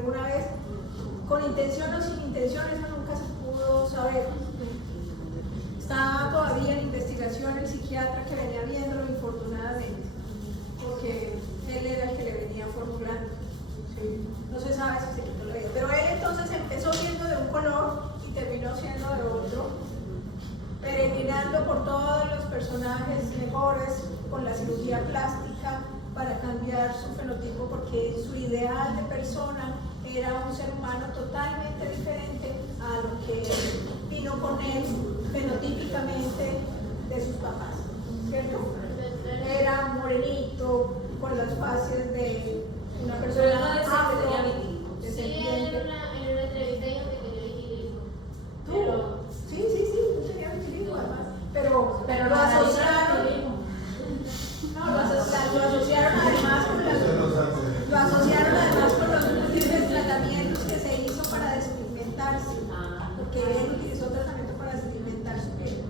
alguna vez, con intención o sin intención, eso nunca se pudo saber. Está todavía en investigación el psiquiatra que venía viéndolo, infortunadamente, porque él era el que le venía formulando. ¿Sí? No se sabe si se quitó la vida, pero él entonces empezó viendo de un color y terminó siendo de otro, peregrinando por todos los personajes mejores con la cirugía plástica para cambiar su fenotipo, porque su ideal de persona era un ser humano totalmente diferente a lo que vino con él fenotípicamente de sus papás, ¿cierto? Era morenito, con las fases de una persona afrodescendiente. Sí, en una entrevista dijo que tenía vitiligo. ¿Tú? Sí, tú tenías vitiligo además, pero lo asociaron. No, lo asociaron además con los múltiples tratamientos que se hizo para despigmentarse, porque él utilizó tratamiento para despigmentar su piel.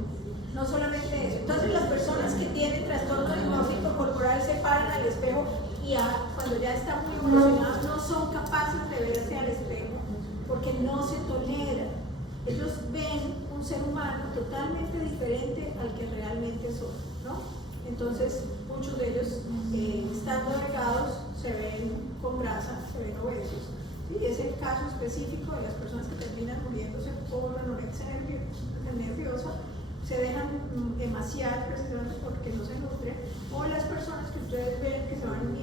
No solamente eso. Entonces las personas que tienen trastorno dismórfico corporal se paran al espejo y cuando ya están muy evolucionados no son capaces de verse al espejo porque no se toleran. Ellos ven un ser humano totalmente diferente al que realmente son, ¿no? Entonces muchos de ellos estando delgados se ven con grasa, se ven obesos. ¿Sí? Es el caso específico de las personas que terminan muriéndose por anorexia nerviosa, se dejan emaciar precisamente porque no se nutren, o las personas que ustedes ven que se van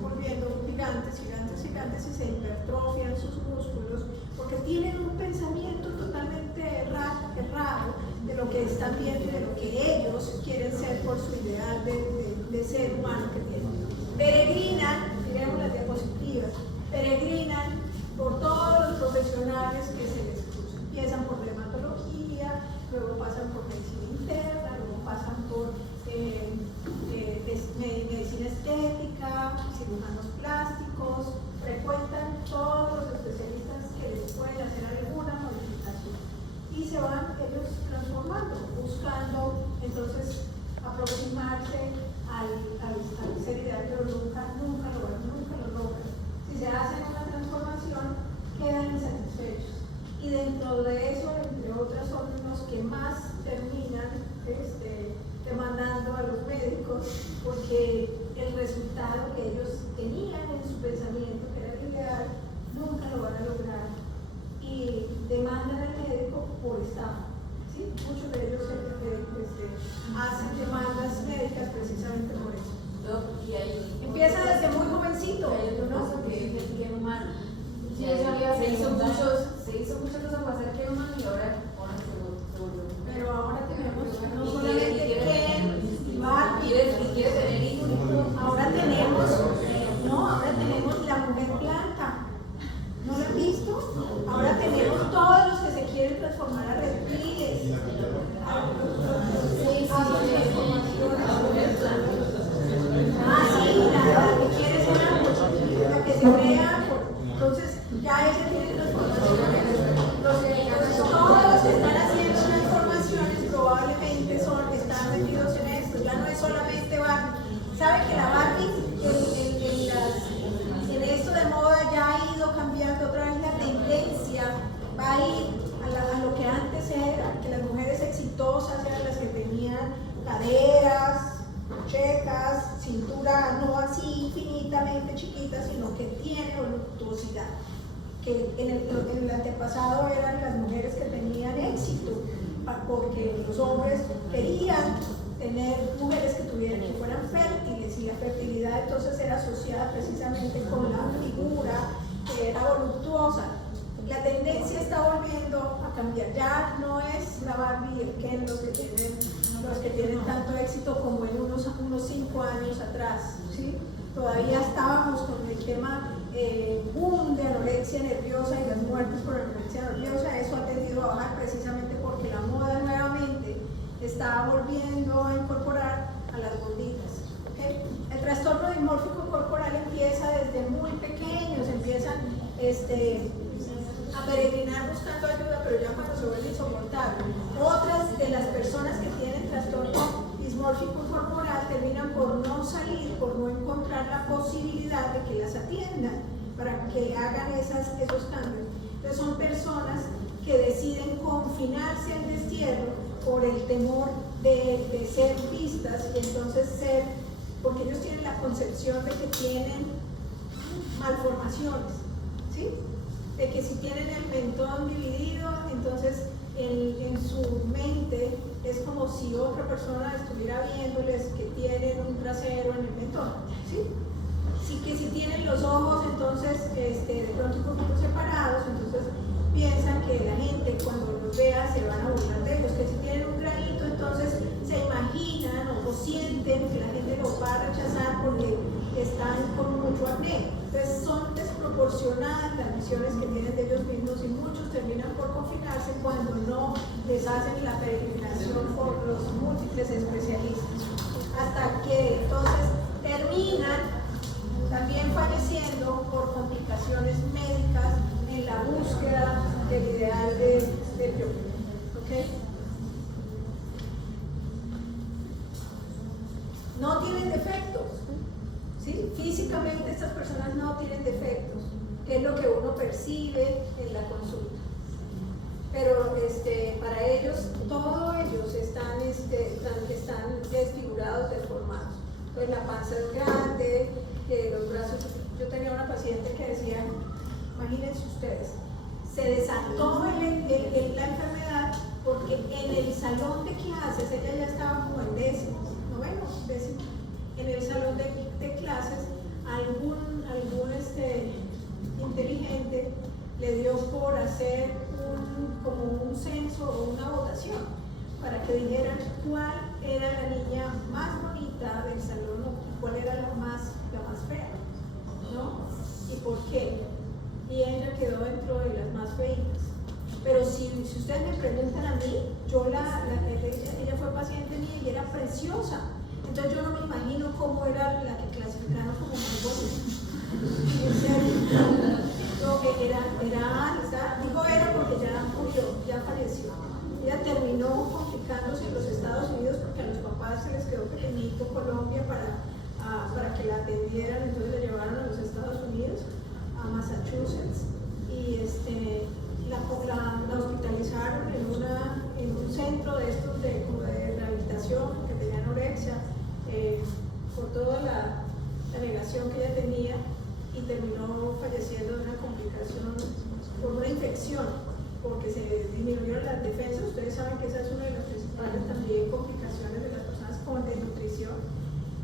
volviendo gigantes y se hipertrofian sus músculos porque tienen un pensamiento totalmente errado de lo que están viendo y de lo que ellos quieren ser por su ideal de ser humano que tienen. Peregrinan, miremos las diapositivas, peregrinan por todos los profesionales que se les cruzan. Empiezan por dermatología, luego pasan por medicina interna, luego pasan por medicina estética, cirujanos plásticos, frecuentan todos los especialistas que les pueden hacer alguna modificación y se van ellos transformando, buscando entonces aproximarse al ser ideal, pero nunca lo logran. Si se hacen una transformación, quedan insatisfechos. Y dentro de eso, entre otras, son los que más terminan demandando a los médicos porque el resultado que ellos tenían en su pensamiento, que era el ideal, nunca lo van a lograr y demandan al médico por estafa. ¿Sí? Muchos de ellos hacen demandas médicas precisamente por eso. Empieza desde muy jovencito. Se hizo muchas cosas para hacer que humano y ahora se volvió. Pero ahora tenemos no solamente Ken, Barbie, quiere tener hijos. ahora tenemos la mujer planta. ¿No lo han visto? Ahora tenemos todos los que se quieren transformar a reptiles. La que quiere ser árbol, la que se crea. Entonces, ya ella tiene transformaciones. Todos los que están haciendo transformaciones probablemente están metidos en esto. Ya no es solamente Barbie. ¿Sabe que la Barbie en esto de moda ya ha ido cambiando otra vez la tendencia? Va a ir a lo que antes era, que las mujeres exitosas eran las que tenían caderas checas, cintura no así infinitamente chiquita, sino que tiene voluptuosidad. Que en el antepasado eran las mujeres que tenían éxito, porque los hombres querían tener mujeres que fueran fértiles, y la fertilidad entonces era asociada precisamente con la figura que era voluptuosa. La tendencia está volviendo a cambiar. Ya no es la Barbie y el Ken los que tienen tanto éxito como en unos 5 años atrás, ¿sí? Todavía estábamos con el tema boom de anorexia nerviosa y las muertes por anorexia nerviosa. Eso ha tendido a bajar precisamente porque la moda nuevamente está volviendo a incorporar a las gorditas. ¿Okay? El trastorno dismórfico corporal empieza desde muy pequeños, empiezan a peregrinar buscando ayuda, pero ya cuando se vuelve insoportable. Otras de las personas que tienen trastorno dismórfico corporal terminan por no salir, por no encontrar la posibilidad de que las atiendan. para que hagan esos cambios. Entonces son personas que deciden confinarse al destierro por el temor de ser vistas y entonces porque ellos tienen la concepción de que tienen malformaciones, ¿sí? De que si tienen el mentón dividido, entonces en su mente es como si otra persona estuviera viéndoles que tienen un trasero en el mentón, ¿sí? Sí, que si tienen los ojos entonces de pronto un poquito separados, entonces piensan que la gente cuando los vea se van a burlar de ellos, que si tienen un granito entonces se imaginan o sienten que la gente los va a rechazar porque están con mucho acné. Entonces son desproporcionadas las visiones que tienen de ellos mismos y muchos terminan por confinarse cuando no les hacen la verificación por los múltiples especialistas, hasta que entonces terminan también falleciendo por complicaciones médicas en la búsqueda del ideal del yo. ¿Okay? No tienen defectos, ¿sí? Físicamente estas personas no tienen defectos, que es lo que uno percibe en la consulta. Pero para ellos, todos ellos están desfigurados, deformados. Entonces la panza es grande, los brazos. Yo tenía una paciente que decía, imagínense ustedes, se desató la enfermedad porque en el salón de clases, ella ya estaba como en décimo, en el salón de clases, algún inteligente le dio por hacer como un censo o una votación para que dijeran cuál era la niña más bonita del salón y cuál era la más fea, ¿no? ¿Y por qué? Y ella quedó dentro de las más feitas. Pero si ustedes me preguntan a mí, ella fue paciente mía y era preciosa. Entonces yo no me imagino cómo era la que clasificaron como muy bonita. En serio. Era porque ya murió, ya falleció. Ella terminó complicándose en los Estados Unidos porque a los papás se les quedó pequeñito Colombia para que la atendieran, entonces la llevaron a los Estados Unidos, a Massachusetts, y la hospitalizaron en un centro de estos como de rehabilitación, que tenía anorexia, por toda la negación que ella tenía, y terminó falleciendo de una complicación por una infección, porque se disminuyeron las defensas. Ustedes saben que esa es una de las principales también complicaciones de las personas con desnutrición,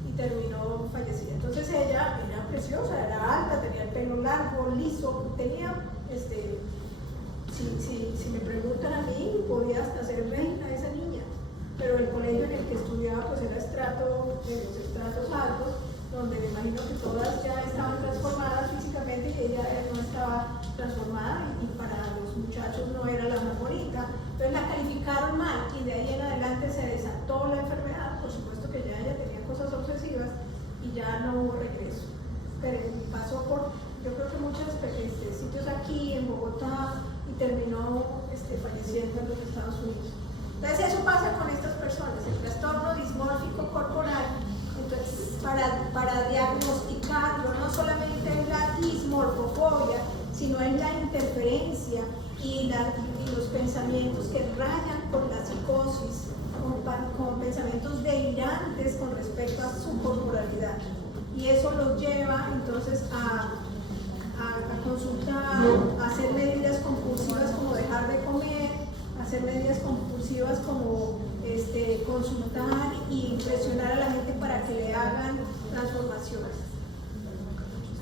y terminó fallecida. Entonces ella era preciosa, era alta, tenía el pelo largo, liso, tenía, si me preguntan a mí, podía hasta ser reina esa niña, pero el colegio en el que estudiaba pues era de los estratos altos, donde me imagino que todas ya estaban transformadas físicamente y ella no estaba transformada, y para los muchachos no era la más bonita, entonces la calificaron mal y de ahí en adelante se desató la enfermedad. Por supuesto que ya ella tenía cosas obsesivas y ya no hubo regreso, pero pasó por, yo creo que muchos sitios aquí en Bogotá, y terminó falleciendo en los Estados Unidos. Entonces eso pasa con estas personas, el trastorno dismórfico corporal. Entonces, para diagnosticarlo, no solamente en la dismorfofobia, sino en la interferencia y los pensamientos que rayan con la psicosis, con pensamientos delirantes con respecto a su corporalidad. Y eso los lleva entonces a consultar, a hacer medidas compulsivas como dejar de comer, hacer medidas compulsivas como consultar y presionar a la gente para que le hagan transformaciones.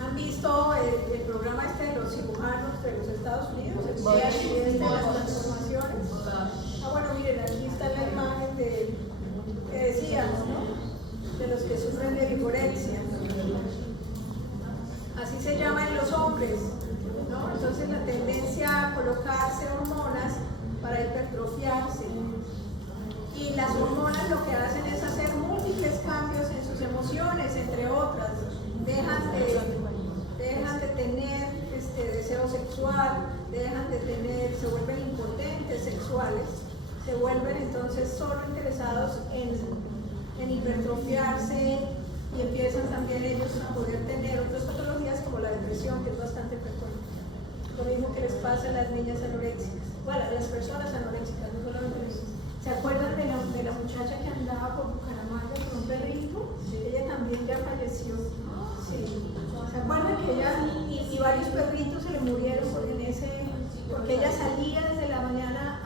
¿Han visto el programa de los cirujanos de los Estados Unidos? El CRT de las transformaciones. Bueno, miren, aquí está la imagen que decíamos, ¿no? De los que sufren de vigorexia. Así se llama en los hombres, ¿no? Entonces la tendencia a colocarse hormonas para hipertrofiarse. Y las hormonas lo que hacen es hacer múltiples cambios en sus emociones, entre otras. Dejan de tener deseo sexual, se vuelven impotentes sexuales, se vuelven entonces solo interesados en hipertrofiarse y empiezan también ellos a poder tener otras patologías como la depresión, que es bastante frecuente. Lo mismo que les pasa a las niñas anoréxicas, bueno, a las personas anoréxicas, no solamente las. ¿Se acuerdan de la muchacha que andaba por Bucaramanga con un perrito? Ella también ya falleció. Sí. ¿Se acuerdan que ella y varios perritos se le murieron porque ella salía desde la mañana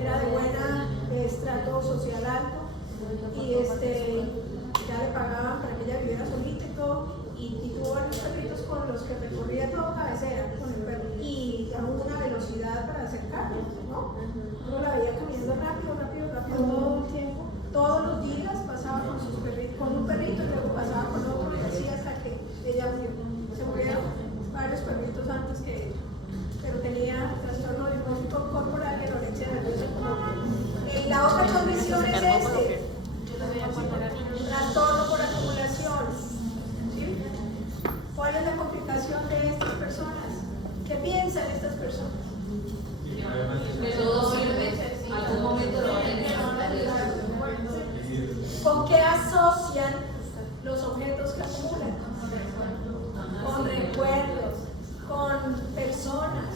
era de buena estrato social alto y ya le pagaban para que ella viviera solita y todo, y tuvo varios perritos con los que recorría todo cabecera con el perro y a una velocidad para acercarlos, ¿no? Uno la veía caminando rápido todo el tiempo, todos los días pasaba con un perrito y luego pasaba con otro y así hasta que ella murió. Se murieron varios perritos antes que ella, pero tenía trastorno linfático corporal y anorexia nerviosa. La otra condición es trastorno por acumulación. ¿Sí? ¿Cuál es la complicación de estas personas? ¿Qué piensan estas personas? De todo algún momento lo van a necesitar. ¿Con qué asocian los objetos que acumulan? Con recuerdos, con personas,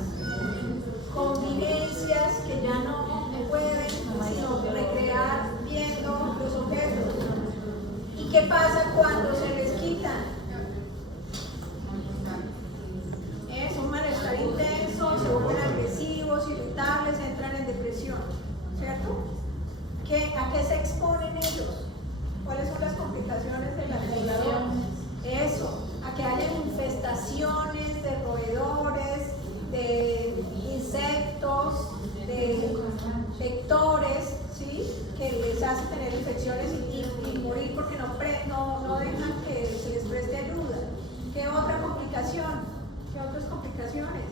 con vivencias que ya no pueden sino recrear viendo los objetos. ¿Y qué pasa cuando se les quitan? Es un malestar intenso, se vuelven agresivos, irritables, entran en depresión, ¿cierto? ¿A qué se exponen ellos? ¿Cuáles son las complicaciones del acumulador? Eso, a que haya infestaciones de roedores, de insectos, de vectores, ¿sí? Que les hace tener infecciones y morir porque no dejan que se les preste ayuda. ¿Qué otra complicación? ¿Qué otras complicaciones?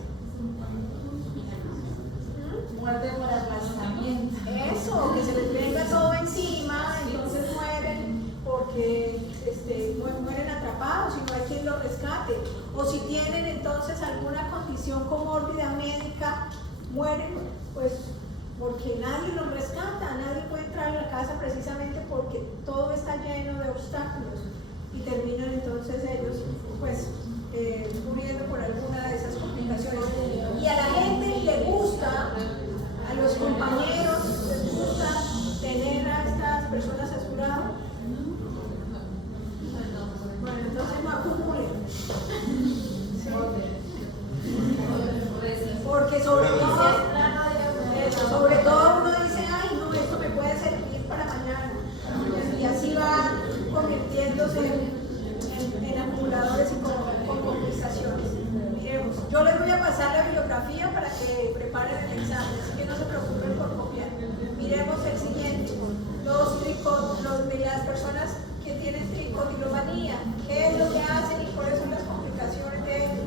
Muerte por aplastamiento. Eso, que se les venga todo encima, entonces mueren porque mueren atrapados y no hay quien los rescate. O si tienen entonces alguna condición comórbida médica, mueren pues porque nadie los rescata, nadie puede entrar a la casa precisamente porque todo está lleno de obstáculos y terminan entonces ellos pues muriendo por alguna de esas complicaciones. Y a la gente le gusta, a los compañeros les gusta tener a estas personas a su lado. Bueno, entonces no acumulen. ¿Sí? Porque sobre todo uno dice, ay no, esto me puede servir para mañana. Y así va convirtiéndose en acumuladores y con compensaciones. Miremos, yo les voy a pasar la bibliografía para que preparen el examen, así que no se preocupen por copiar. Miremos el siguiente, las personas que tienen tricotilomanía, ¿qué es lo que hacen y cuáles son las complicaciones de ellos?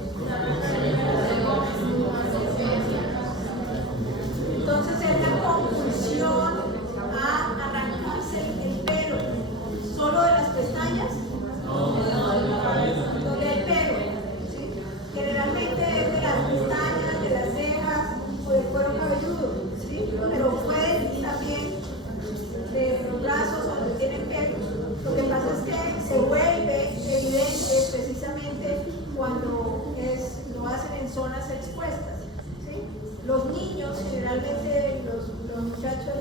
Entonces es la compulsión a arrancarse el pelo, solo de las pestañas, del pelo, ¿sí? Generalmente es de las pestañas, de las cejas o del cuero cabelludo, ¿sí? Pero pueden también de los brazos donde tienen pelos. Lo que pasa es que se vuelve evidente precisamente cuando lo hacen en zonas expuestas, ¿sí? Los niños, generalmente los muchachos,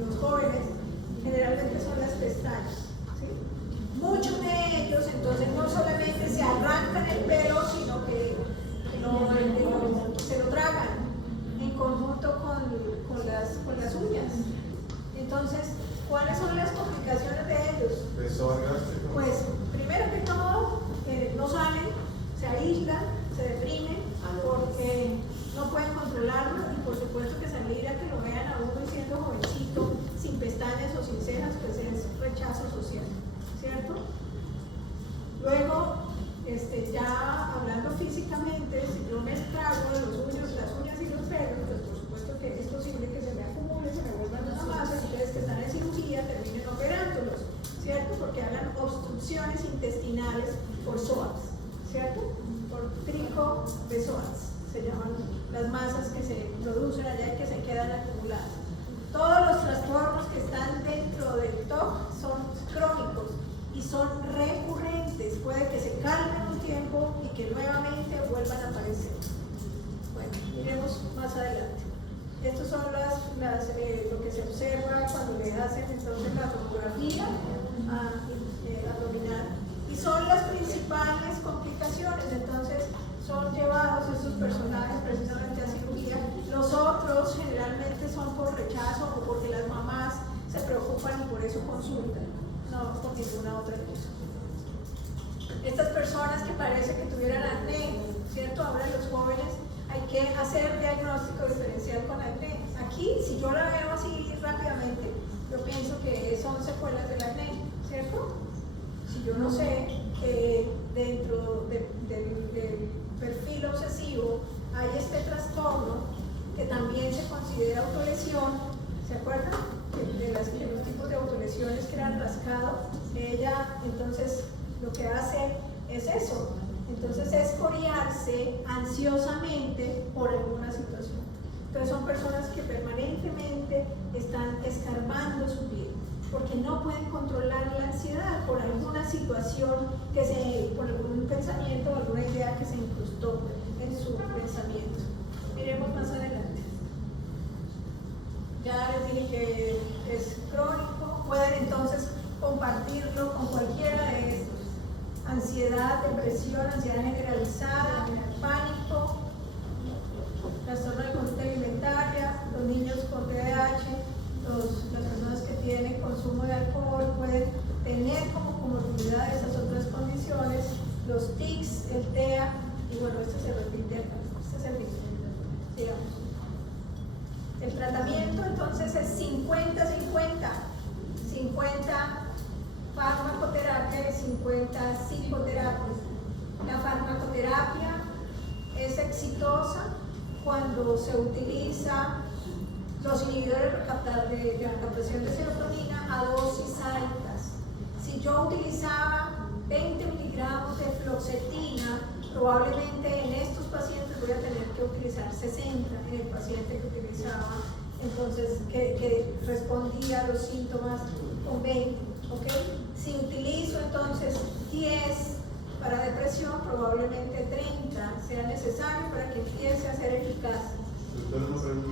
los jóvenes, generalmente son las pestañas, ¿sí? Muchos de ellos entonces no solamente se arrancan el pelo, sino que se lo tragan en conjunto con las uñas. Entonces, ¿cuáles son las complicaciones de ellos? Pues, primero que todo, no salen, se aíslan, se deprimen, porque no pueden controlarlo y por supuesto que salir a que lo vean a uno siendo jovencito, sin pestañas o sin cejas, pues es rechazo social, ¿cierto? Luego, ya hablando físicamente, si yo me estrago las uñas y los pelos, pues por supuesto que es posible que se me acumule, se me vuelvan una masa, y ustedes que están en cirugía terminen operándolos, ¿cierto? Porque hagan obstrucciones intestinales por psoas, ¿cierto? Por tricobezoas, se llaman las masas que se producen allá y que se quedan acumuladas. Todos los trastornos que están dentro del TOC son crónicos y son recurrentes. Puede que se calmen un tiempo y que nuevamente vuelvan a aparecer. Bueno, miremos más adelante. Estos son lo que se observa cuando le hacen entonces la tomografía abdominal. Y son las principales complicaciones. Entonces son llevados estos personajes precisamente a cirugía. Los otros generalmente son por rechazo o porque las mamás se preocupan y por eso consultan, no por ninguna otra cosa. Estas personas que parece que tuvieran acné, ¿cierto? Ahora los jóvenes hay que hacer diagnóstico diferencial con acné. Aquí, si yo la veo así rápidamente, yo pienso que son secuelas del acné, ¿cierto? Si yo no sé que dentro del perfil obsesivo hay este trastorno que también se considera autolesión, ¿se acuerdan? De los tipos de autolesiones que eran rascado, ella entonces lo que hace es eso, entonces escoriarse ansiosamente por alguna situación. Entonces son personas que permanentemente están escarbando su piel porque no pueden controlar la ansiedad por alguna situación por algún pensamiento o alguna idea que se incrustó en su pensamiento. Miremos más adelante. Ya les dije que es crónico, pueden entonces compartirlo con cualquiera de estos. Ansiedad, depresión, ansiedad generalizada, pánico, trastorno de conducta alimentaria, los niños con TDAH, las personas que tienen consumo de alcohol pueden tener como comorbilidad esas otras condiciones, los tics, el TEA, y bueno, esto se repite acá, este es el mismo, digamos. El tratamiento entonces es 50-50, 50 farmacoterapia y 50 psicoterapia. La farmacoterapia es exitosa cuando se utiliza los inhibidores de la captación de serotonina a dosis altas. Si yo utilizaba 20 miligramos de fluoxetina, probablemente en estos pacientes voy a tener que utilizar 60 en el paciente que utilizaba, entonces que respondía a los síntomas con 20, ¿ok? Si utilizo entonces 10 para depresión, probablemente 30 sea necesario para que empiece a ser eficaz.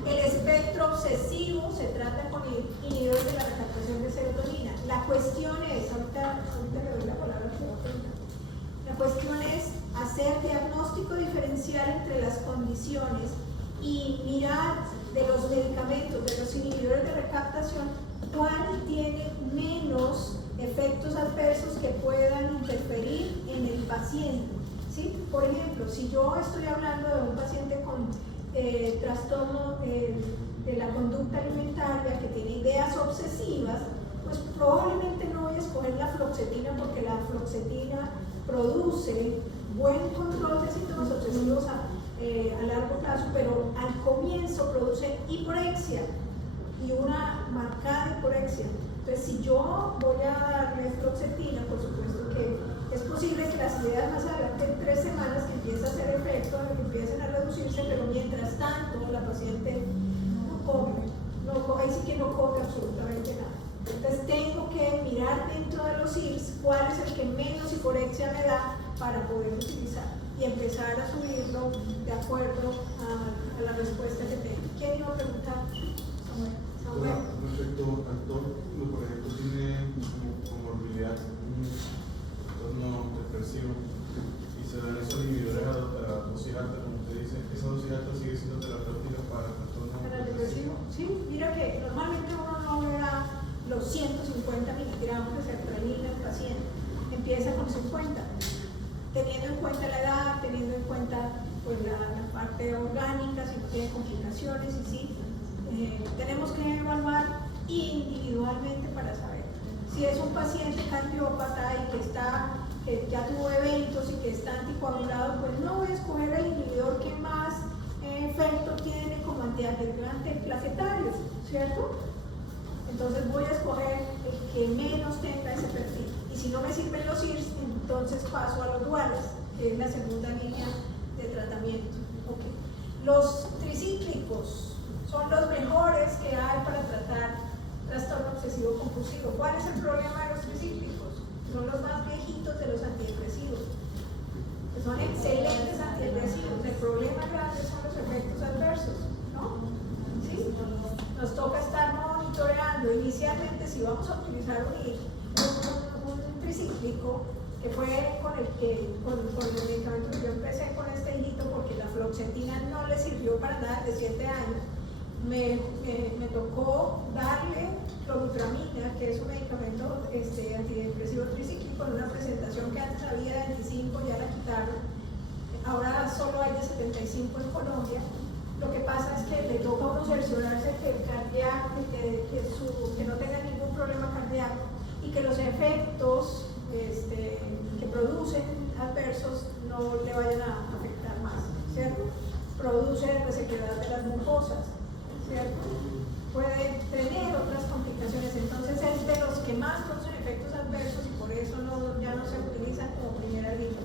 El espectro obsesivo se trata con inhibidores de la recaptación de serotonina. La cuestión es, ahorita le doy la palabra, la cuestión es hacer diagnóstico diferencial entre las condiciones y mirar de los medicamentos, de los inhibidores de recaptación, cuál tiene menos efectos adversos que puedan interferir en el paciente, ¿sí? Por ejemplo, si yo estoy hablando de un paciente con trastorno de la conducta alimentaria que tiene ideas obsesivas, pues probablemente no voy a escoger la fluoxetina porque la fluoxetina produce buen control de síntomas obsesivos a largo plazo, pero al comienzo produce hiporexia y una marcada hiporexia. Entonces, si yo voy a darle fluoxetina, por supuesto que es posible que las ideas más adelante en 3 semanas que empiece a hacer efecto, que empiecen a reducirse, pero mientras tanto la paciente no come, ahí sí que no come absolutamente nada. Entonces tengo que mirar dentro de los IRS cuál es el que menos hiporexia me da para poder utilizar y empezar a subirlo de acuerdo a la respuesta que tengo. ¿Quién iba a preguntar? Samuel. Respecto al tópico, por ejemplo, tiene comorbilidad, trastorno depresivo, y se dan esos inhibidores a dosis alta, como usted dice, esa dosis alta sigue siendo terapéutica para el trastorno depresivo. Sí, mira que normalmente uno no le da los 150 miligramos de sertralina al paciente, empieza con 50, teniendo en cuenta la edad, teniendo en cuenta pues, la parte orgánica, si no tiene complicaciones, y sí. Tenemos que evaluar individualmente para saber si es un paciente cardiópata y que ya tuvo eventos y que está anticoagulado, pues no voy a escoger el inhibidor que más efecto tiene como antiplaquetarios, ¿cierto? Entonces voy a escoger el que menos tenga ese perfil, y si no me sirven los IRS, entonces paso a los duales, que es la segunda línea de tratamiento. Okay. Los tricíclicos son los mejores que hay para tratar trastorno obsesivo compulsivo. ¿Cuál es el problema de los tricíclicos? son los más viejitos de los antidepresivos, que son excelentes antidepresivos. El problema grande son los efectos adversos, ¿no? ¿Sí? Nos toca estar monitoreando inicialmente si vamos a utilizar un tricíclico, que fue con el medicamento que yo empecé con este hijito, porque la fluoxetina no le sirvió para nada de 7 años. Me tocó darle clomipramina, que es un medicamento antidepresivo tricíclico, en una presentación que antes había de 25, ya la quitaron. Ahora solo hay de 75 en Colombia. Lo que pasa es que le toca a uno cerciorarse que el cardíaco, que no tenga ningún problema cardíaco, y que los efectos que producen adversos no le vayan a afectar más, ¿cierto? Produce resequedad de las mucosas, ¿cierto? Puede tener otras complicaciones, entonces es de los que más producen efectos adversos y por eso ya no se utilizan como primera línea.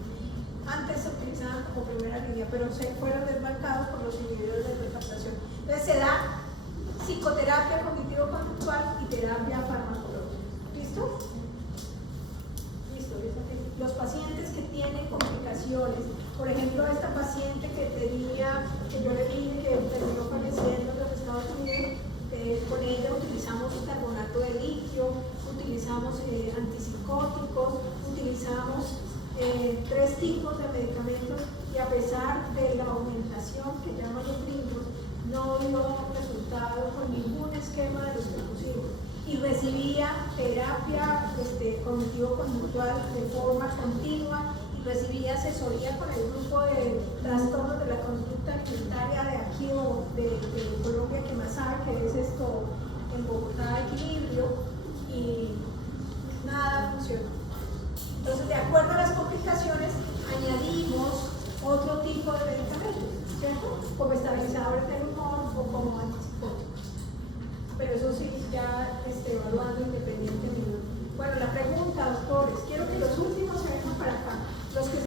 Antes se utilizaban como primera línea, pero se fueron desbancados por los inhibidores de recaptación. Entonces se da psicoterapia cognitivo-conductual y terapia farmacológica. ¿Listo? Los pacientes que tienen complicaciones, por ejemplo, esta paciente que yo le dije que terminó falleciendo en los Estados Unidos, con ella utilizamos carbonato de litio, utilizamos antipsicóticos, utilizamos 3 tipos de medicamentos y a pesar de la aumentación que llaman los gringos, no dio resultado con ningún esquema de los que pusimos. Y recibía terapia cognitivo-conductual de forma continua y recibía asesoría con el grupo de trastornos de la conducta alimentaria de aquí de Colombia, que más sabe que es esto en Bogotá, Equilibrio, y nada funcionó. Entonces, de acuerdo a las complicaciones, añadimos otro tipo de medicamentos, ¿cierto? Como estabilizadores del humor o como antipsicóticos. Pero eso sí, ya evaluando independientemente. Bueno, la pregunta